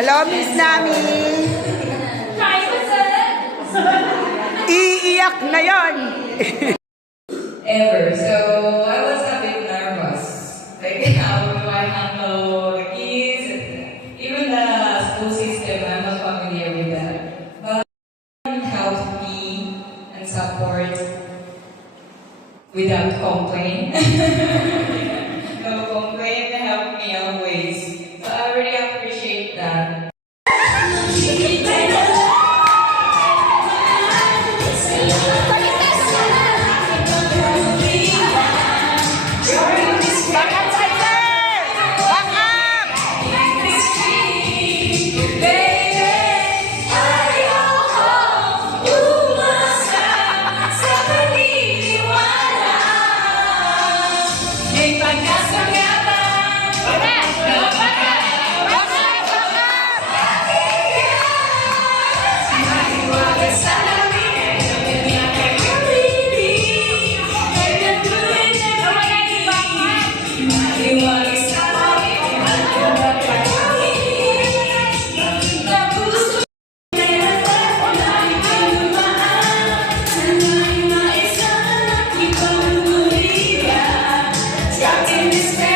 Hello, Miss Nami. Iiyak na yon. Ever. So I was a bit nervous. Like how do I handle the kids? Even the school system, I'm not familiar with that. But helped me and support without complaint. No complaint helped me always. So I really appreciate that. In this